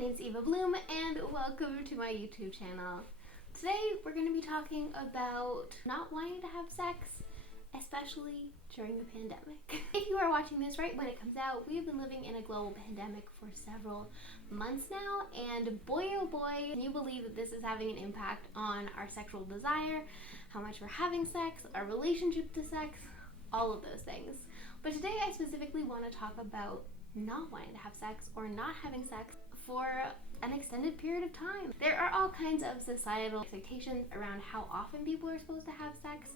name's Eva Bloom and welcome to my YouTube channel. Today we're going to be talking about not wanting to have sex, especially during the pandemic. If you are watching this right when it comes out, we've been living in a global pandemic for several months now, and boy oh boy, can you believe that this is having an impact on our sexual desire, how much we're having sex, our relationship to sex, all of those things. But today I specifically want to talk about not wanting to have sex or not having sex for an extended period of time. There are all kinds of societal expectations around how often people are supposed to have sex,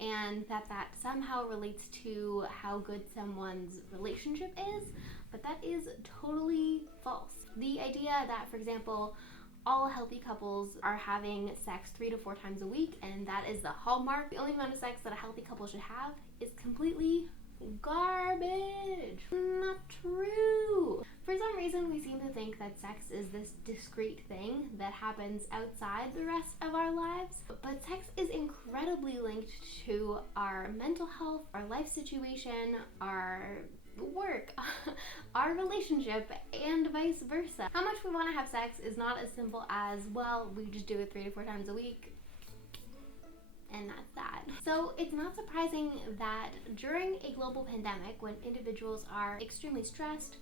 and that somehow relates to how good someone's relationship is, but that is totally false. The idea that, for example, all healthy couples are having sex 3 to 4 times a week and that is the hallmark, the only amount of sex that a healthy couple should have, is completely garbage. Not true. For some reason, we seem to think that sex is this discrete thing that happens outside the rest of our lives. But sex is incredibly linked to our mental health, our life situation, our work, our relationship, and vice versa. How much we want to have sex is not as simple as, well, we just do it 3 to 4 times a week, and that's that. So it's not surprising that during a global pandemic, when individuals are extremely stressed,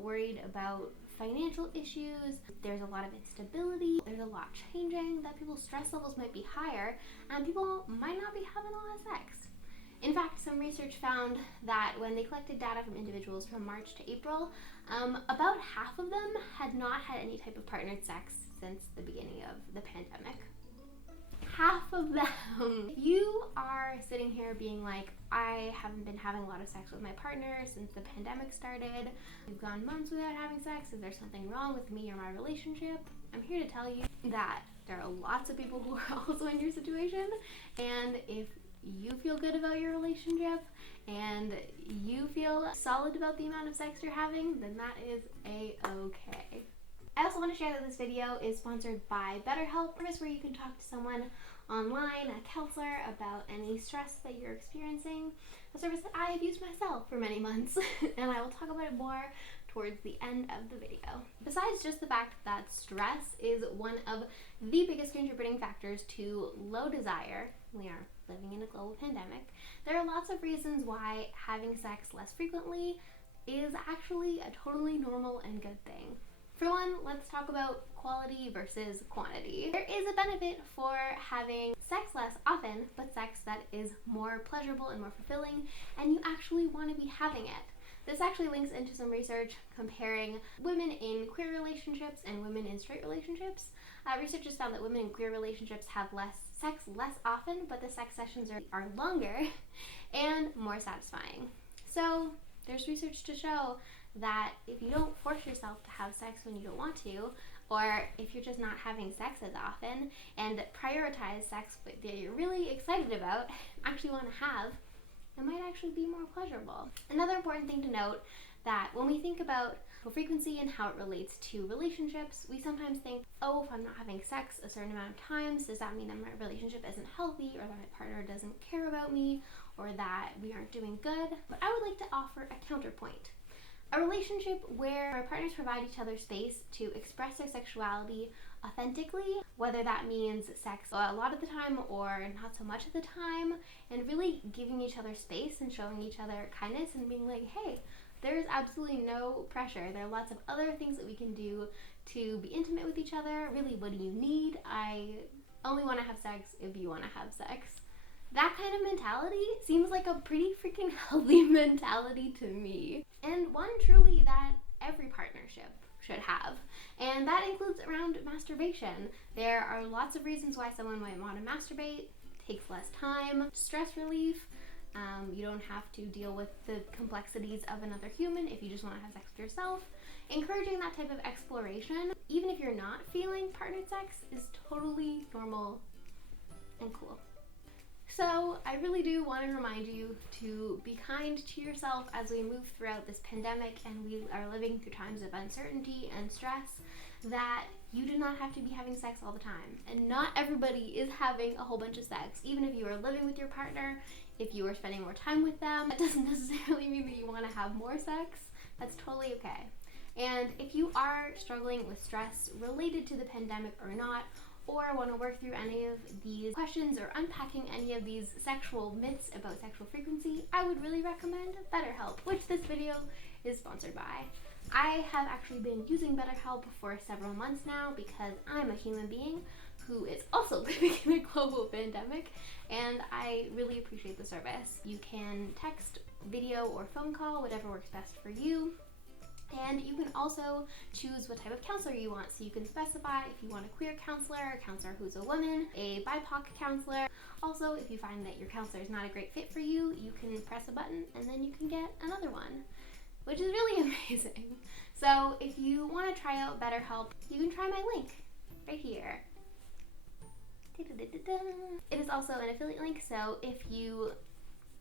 worried about financial issues, there's a lot of instability, there's a lot changing, that people's stress levels might be higher, and people might not be having a lot of sex. In fact, some research found that when they collected data from individuals from March to April, about half of them had not had any type of partnered sex since the beginning of the pandemic. Half of them. If you are sitting here being like, I haven't been having a lot of sex with my partner since the pandemic started, we've gone months without having sex, is there something wrong with me or my relationship? I'm here to tell you that there are lots of people who are also in your situation, and if you feel good about your relationship and you feel solid about the amount of sex you're having, then that is a-okay. I also want to share that this video is sponsored by BetterHelp, a service where you can talk to someone online, a counselor, about any stress that you're experiencing, a service that I have used myself for many months, and I will talk about it more towards the end of the video. Besides just the fact that stress is one of the biggest contributing factors to low desire, we are living in a global pandemic, there are lots of reasons why having sex less frequently is actually a totally normal and good thing. For one, let's talk about quality versus quantity. There is a benefit for having sex less often, but sex that is more pleasurable and more fulfilling, and you actually want to be having it. This actually links into some research comparing women in queer relationships and women in straight relationships. Researchers found that women in queer relationships have sex less often, but the sex sessions are longer and more satisfying. So there's research to show that if you don't force yourself to have sex when you don't want to, or if you're just not having sex as often, and prioritize sex that you're really excited about, actually want to have, it might actually be more pleasurable. Another important thing to note, that when we think about frequency and how it relates to relationships, we sometimes think, oh, if I'm not having sex a certain amount of times, does that mean that my relationship isn't healthy, or that my partner doesn't care about me, or that we aren't doing good? But I would like to offer a counterpoint. A relationship where our partners provide each other space to express their sexuality authentically, whether that means sex a lot of the time or not so much of the time, and really giving each other space and showing each other kindness and being like, hey, there's absolutely no pressure. There are lots of other things that we can do to be intimate with each other. Really, what do you need? I only want to have sex if you want to have sex. That kind of mentality seems like a pretty freaking healthy mentality to me. And one truly that every partnership should have. And that includes around masturbation. There are lots of reasons why someone might want to masturbate. It takes less time, stress relief. You don't have to deal with the complexities of another human if you just want to have sex with yourself. Encouraging that type of exploration, even if you're not feeling partnered sex, is totally normal and cool. So I really do want to remind you to be kind to yourself as we move throughout this pandemic and we are living through times of uncertainty and stress, that you do not have to be having sex all the time. And not everybody is having a whole bunch of sex. Even if you are living with your partner, if you are spending more time with them, that doesn't necessarily mean that you want to have more sex. That's totally okay. And if you are struggling with stress related to the pandemic or not, or want to work through any of these questions or unpacking any of these sexual myths about sexual frequency, I would really recommend BetterHelp, which this video is sponsored by. I have actually been using BetterHelp for several months now because I'm a human being who is also living in a global pandemic, and I really appreciate the service. You can text, video, or phone call, whatever works best for you. And you can also choose what type of counselor you want. So you can specify if you want a queer counselor, a counselor who's a woman, a BIPOC counselor. Also, if you find that your counselor is not a great fit for you, you can press a button and then you can get another one, which is really amazing. So if you want to try out BetterHelp, you can try my link right here. It is also an affiliate link, so if you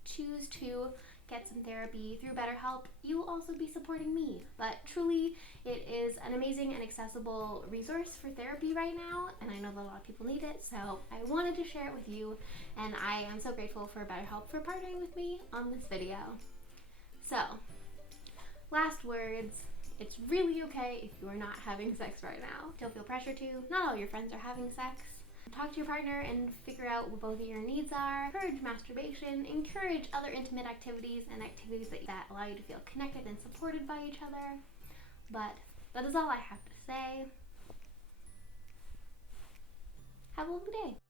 choose to get some therapy through BetterHelp, you will also be supporting me. But truly, it is an amazing and accessible resource for therapy right now, and I know that a lot of people need it, so I wanted to share it with you, and I am so grateful for BetterHelp for partnering with me on this video. So, last words. It's really okay if you are not having sex right now. Don't feel pressure to. Not all your friends are having sex. Talk to your partner and figure out what both of your needs are. Encourage masturbation. Encourage other intimate activities and activities that allow you to feel connected and supported by each other. But that is all I have to say. Have a lovely day.